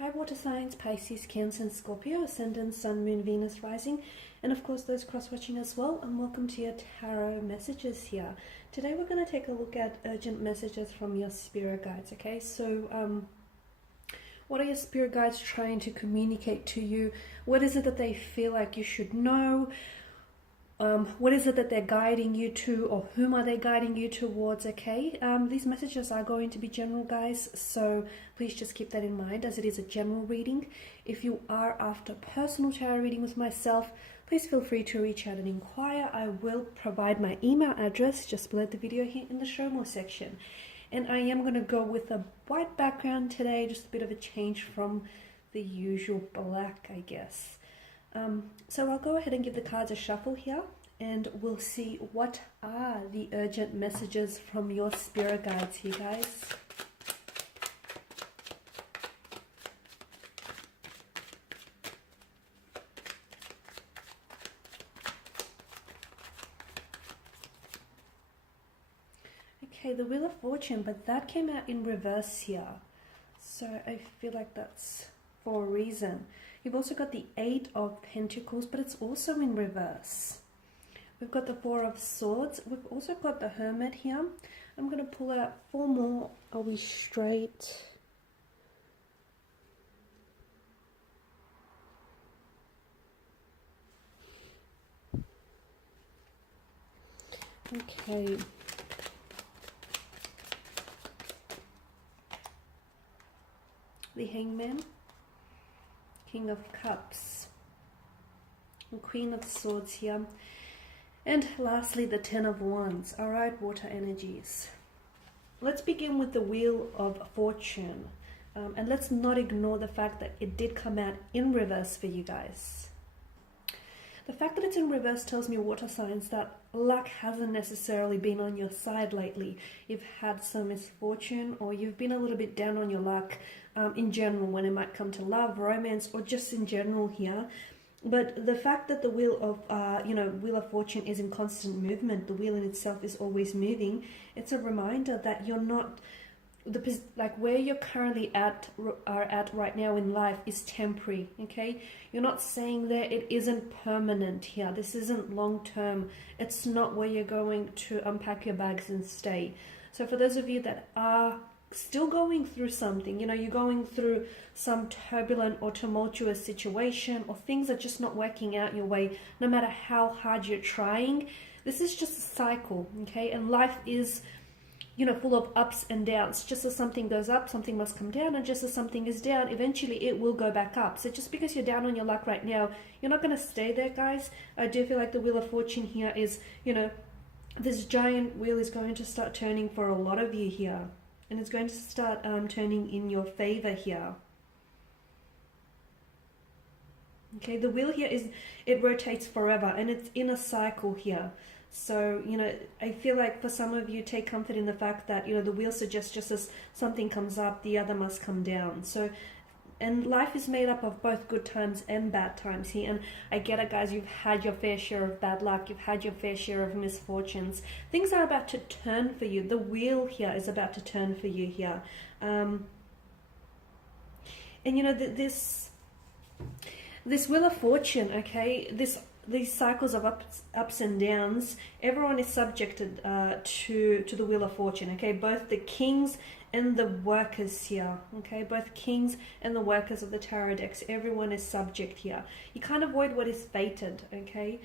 Hi water signs, Pisces, Cancer and Scorpio, Ascendant, Sun, Moon, Venus, Rising, and of course those cross-watching as well, and welcome to your tarot messages here. Today we're going to take a look at urgent messages from your spirit guides, okay? So what are your spirit guides trying to communicate to you? What is it that they feel like you should know? What is it that they're guiding you to, or whom are they guiding you towards, okay? These messages are going to be general, guys, so please just keep that in mind as it is a general reading. If you are after personal tarot reading with myself, please feel free to reach out and inquire. I will provide my email address just below the video here in the show more section. And I am going to go with a white background today, just a bit of a change from the usual black, I guess. So I'll go ahead and give the cards a shuffle here, and we'll see what are the urgent messages from your spirit guides here, guys. Okay, the Wheel of Fortune, but that came out in reverse here. So I feel like that's for a reason. You've also got the Eight of Pentacles, but it's also in reverse. We've got the Four of Swords. We've also got the Hermit here. I'm going to pull out four more. Are we straight? Okay. The Hangman, King of Cups, and Queen of Swords here, and lastly the Ten of Wands. All right, water energies. Let's begin with the Wheel of Fortune, and let's not ignore the fact that it did come out in reverse for you guys. The fact that it's in reverse tells me, water signs, that luck hasn't necessarily been on your side lately. You've had some misfortune, or you've been a little bit down on your luck in general when it might come to love, romance, or just in general here. But the fact that the Wheel of, Wheel of Fortune is in constant movement, the wheel in itself is always moving, it's a reminder that you're not, where you're currently at right now in life is temporary, okay? You're not saying that it isn't permanent here. This isn't long term. It's not where you're going to unpack your bags and stay. So for those of you that are still going through something, you're going through some turbulent or tumultuous situation, or things are just not working out your way, no matter how hard you're trying, this is just a cycle, okay? And life is full of ups and downs. Just as something goes up, something must come down, and just as something is down, eventually it will go back up. So just because you're down on your luck right now, you're not going to stay there, guys. I do feel like the Wheel of Fortune here is, this giant wheel is going to start turning for a lot of you here, and it's going to start turning in your favor here. Okay, the wheel here it rotates forever, and it's in a cycle here. So, I feel like for some of you, take comfort in the fact that, the wheel suggests just as something comes up, the other must come down. So, and life is made up of both good times and bad times here. And I get it, guys, you've had your fair share of bad luck. You've had your fair share of misfortunes. Things are about to turn for you. The wheel here is about to turn for you here. And, this Wheel of Fortune, okay, these cycles of ups and downs, everyone is subjected to the Wheel of Fortune, okay? Both the kings and the workers here, okay? Both kings and the workers of the tarot decks, everyone is subject here. You can't avoid what is fated, okay?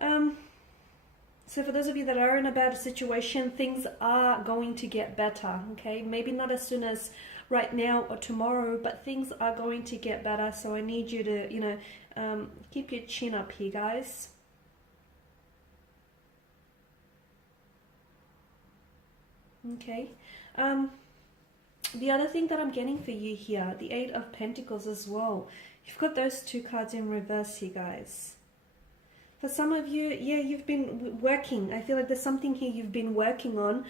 So for those of you that are in a bad situation, things are going to get better, okay? Maybe not as soon as right now or tomorrow, but things are going to get better. So I need you to, keep your chin up here, guys. Okay. The other thing that I'm getting for you here, the Eight of Pentacles as well. You've got those two cards in reverse here, guys. For some of you, yeah, you've been working. I feel like there's something here you've been working on.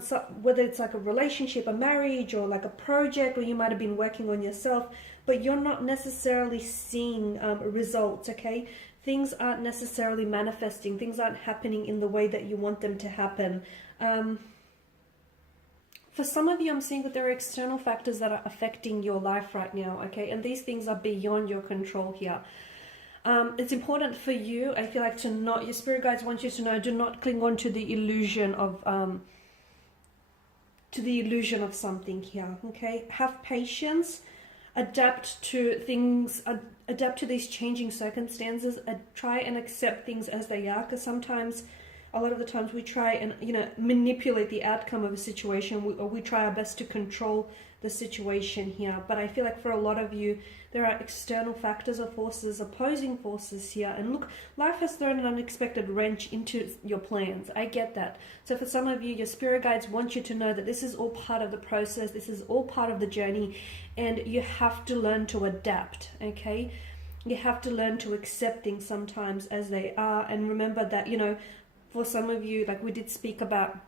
So whether it's like a relationship, a marriage, or like a project, or you might have been working on yourself, but you're not necessarily seeing results, okay? Things aren't necessarily manifesting. Things aren't happening in the way that you want them to happen. for some of you, I'm seeing that there are external factors that are affecting your life right now, okay? And these things are beyond your control here. It's important for you, I feel like, to not, your spirit guides want you to know, do not cling on to the illusion of something here, okay? Have patience, adapt to things, adapt to these changing circumstances, try and accept things as they are, because sometimes, a lot of the times, we try and, you know, manipulate the outcome of a situation, or we try our best to control the situation here. But I feel like for a lot of you, there are external factors or forces, opposing forces here. And look, life has thrown an unexpected wrench into your plans. I get that. So for some of you, your spirit guides want you to know that this is all part of the process. This is all part of the journey. And you have to learn to adapt, okay? You have to learn to accept things sometimes as they are. And remember that, you know, for some of you, like we did speak about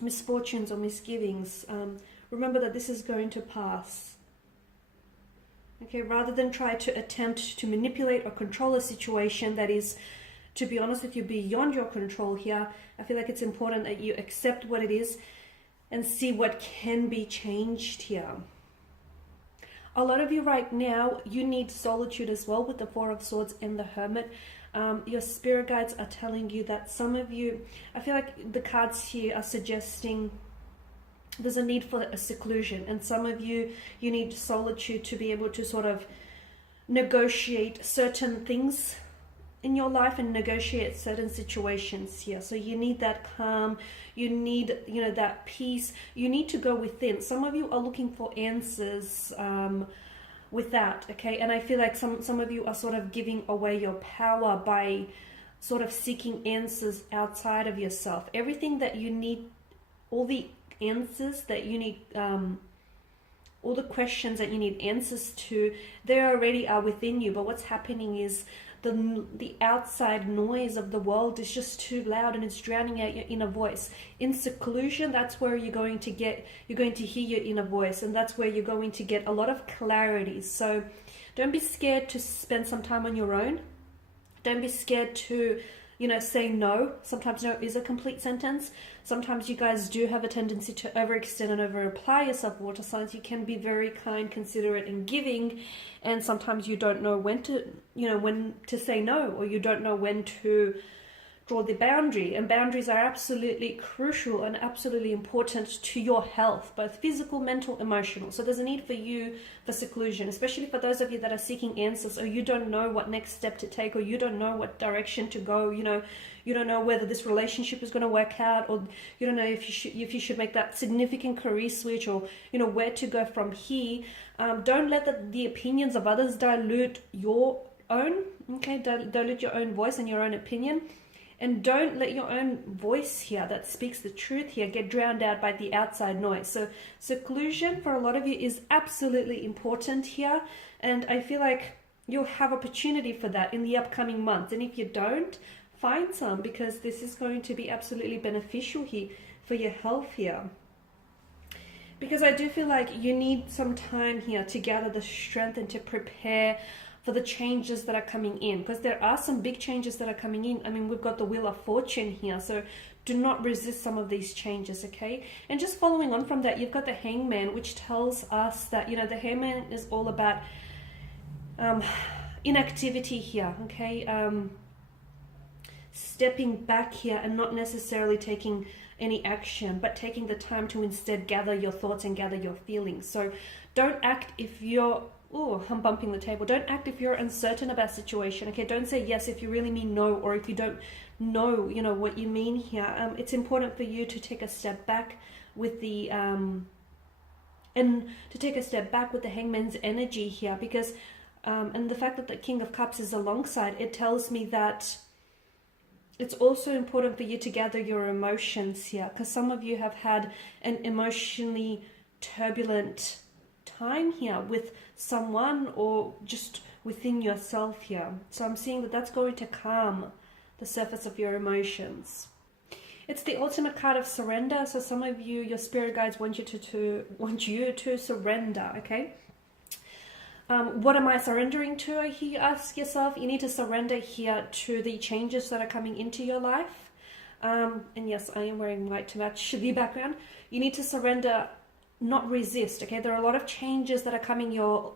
misfortunes or misgivings, remember that this is going to pass. Okay, rather than try to attempt to manipulate or control a situation that is, to be honest with you, beyond your control here, I feel like it's important that you accept what it is and see what can be changed here. A lot of you right now, you need solitude as well with the Four of Swords and the Hermit. Your spirit guides are telling you that some of you, I feel like the cards here are suggesting there's a need for a seclusion, and some of you, you need solitude to be able to sort of negotiate certain things in your life and negotiate certain situations here. So you need that calm, you need, you know, that peace, you need to go within. Some of you are looking for answers with that, okay? And I feel like some of you are sort of giving away your power by sort of seeking answers outside of yourself. Everything that you need, all the answers that you need, all the questions that you need answers to, they already are within you. But what's happening is the outside noise of the world is just too loud and it's drowning out your inner voice. In seclusion, that's where you're going to hear your inner voice, and that's where you're going to get a lot of clarity. So don't be scared to spend some time on your own. Don't be scared to, you know, say no. Sometimes no is a complete sentence. Sometimes you guys do have a tendency to overextend and over-apply yourself, water signs. You can be very kind, considerate, and giving, and sometimes you don't know when to, you know, when to say no, or you don't know when to draw the boundary. And boundaries are absolutely crucial and absolutely important to your health, both physical, mental, emotional. So there's a need for you for seclusion, especially for those of you that are seeking answers, or you don't know what next step to take, or you don't know what direction to go. You know, you don't know whether this relationship is going to work out, or you don't know if you should make that significant career switch, or you know where to go from here. Don't let the opinions of others dilute your own. Okay, dilute your own voice and your own opinion. And don't let your own voice here that speaks the truth here get drowned out by the outside noise. So seclusion for a lot of you is absolutely important here. And I feel like you'll have opportunity for that in the upcoming months. And if you don't, find some, because this is going to be absolutely beneficial here for your health here. Because I do feel like you need some time here to gather the strength and to prepare for the changes that are coming in, because there are some big changes that are coming in. I mean, we've got the Wheel of Fortune here, so do not resist some of these changes, okay? And just following on from that, you've got the Hangman, which tells us that, you know, the Hangman is all about inactivity here, okay? Stepping back here and not necessarily taking any action, but taking the time to instead gather your thoughts and gather your feelings. So don't act if you're, oh, I'm bumping the table. Don't act if you're uncertain about a situation, okay? Don't say yes if you really mean no, or if you don't know, you know, what you mean here. It's important for you to take a step back with the, and to take a step back with the Hangman's energy here, because, and the fact that the King of Cups is alongside, it tells me that it's also important for you to gather your emotions here, because some of you have had an emotionally turbulent time here with someone or just within yourself here. So I'm seeing that that's going to calm the surface of your emotions. It's the ultimate card of surrender. So some of you, your spirit guides want you to surrender, okay? What am I surrendering to? I hear you ask yourself. You need to surrender here to the changes that are coming into your life. And yes, I am wearing white to match the background. You need to surrender, not resist. Okay, there are a lot of changes that are coming your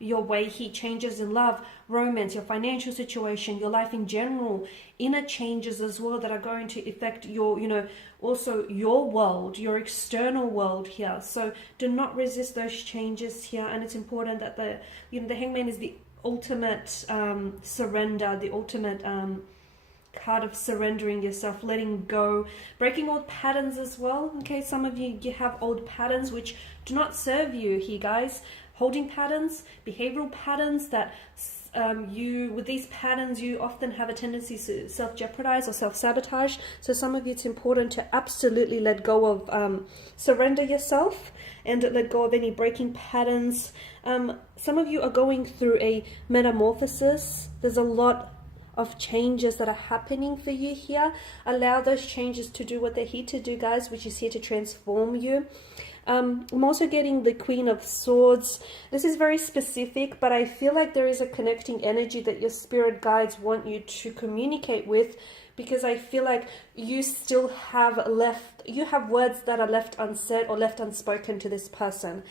way here. Changes in love, romance, your financial situation, your life in general, inner changes as well that are going to affect your, you know, also your world, your external world here. So do not resist those changes here. And it's important that the, you know, the Hangman is the ultimate surrender, the ultimate card of surrendering yourself, letting go, breaking old patterns as well. Okay, some of you have old patterns which do not serve you here, guys. Holding patterns, behavioral patterns that with these patterns you often have a tendency to self-jeopardize or self-sabotage. So some of you, it's important to absolutely let go of, surrender yourself and let go of any breaking patterns. Some of you are going through a metamorphosis. There's a lot of changes that are happening for you here. Allow those changes to do what they're here to do, guys, which is here to transform you. I'm also getting the Queen of Swords. This is very specific, but I feel like there is a connecting energy that your spirit guides want you to communicate with, because I feel like you still have words that are left unsaid or left unspoken to this person.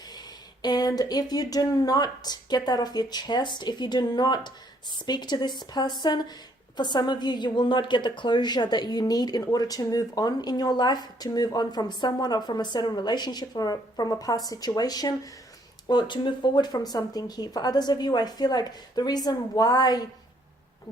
And if you do not get that off your chest, if you do not speak to this person, for some of you, you will not get the closure that you need in order to move on in your life, to move on from someone or from a certain relationship or from a past situation, or to move forward from something here. For others of you, I feel like the reason why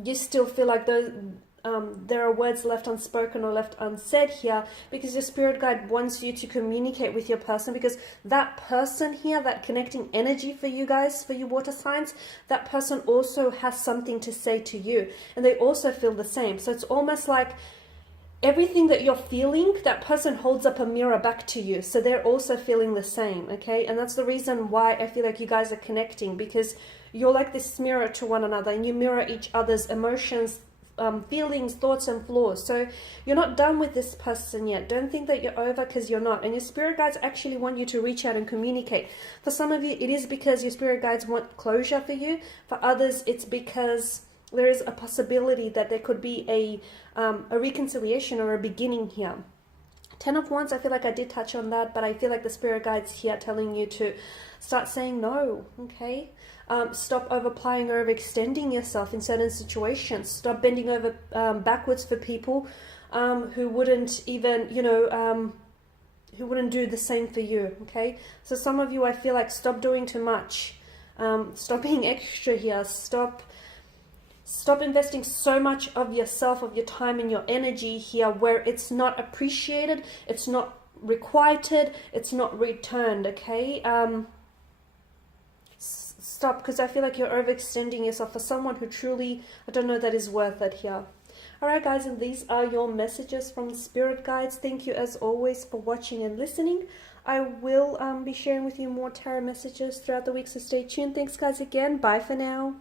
you still feel like there are words left unspoken or left unsaid here, because your spirit guide wants you to communicate with your person, because that person here, that connecting energy for you guys, for you water signs, that person also has something to say to you, and they also feel the same. So it's almost like everything that you're feeling, that person holds up a mirror back to you, so they're also feeling the same. Okay, and that's the reason why I feel like you guys are connecting, because you're like this mirror to one another, and you mirror each other's emotions, feelings, thoughts and flaws. So you're not done with this person yet. Don't think that you're over, because you're not. And your spirit guides actually want you to reach out and communicate. For some of you, it is because your spirit guides want closure for you. For others, it's because there is a possibility that there could be a reconciliation or a beginning here. 10 of Wands, I feel like I did touch on that, but I feel like the spirit guides here telling you to start saying no. Okay, stop overplying or overextending yourself in certain situations. Stop bending over backwards for people who wouldn't even, who wouldn't do the same for you. Okay, so some of you, I feel like, stop doing too much. Stop being extra here. Stop investing so much of yourself, of your time and your energy here where it's not appreciated, it's not requited, it's not returned. Okay, stop, because I feel like you're overextending yourself for someone who truly, I don't know, that is worth it here. Alright guys, and these are your messages from spirit guides. Thank you as always for watching and listening. I will be sharing with you more tarot messages throughout the week, so stay tuned. Thanks guys again. Bye for now.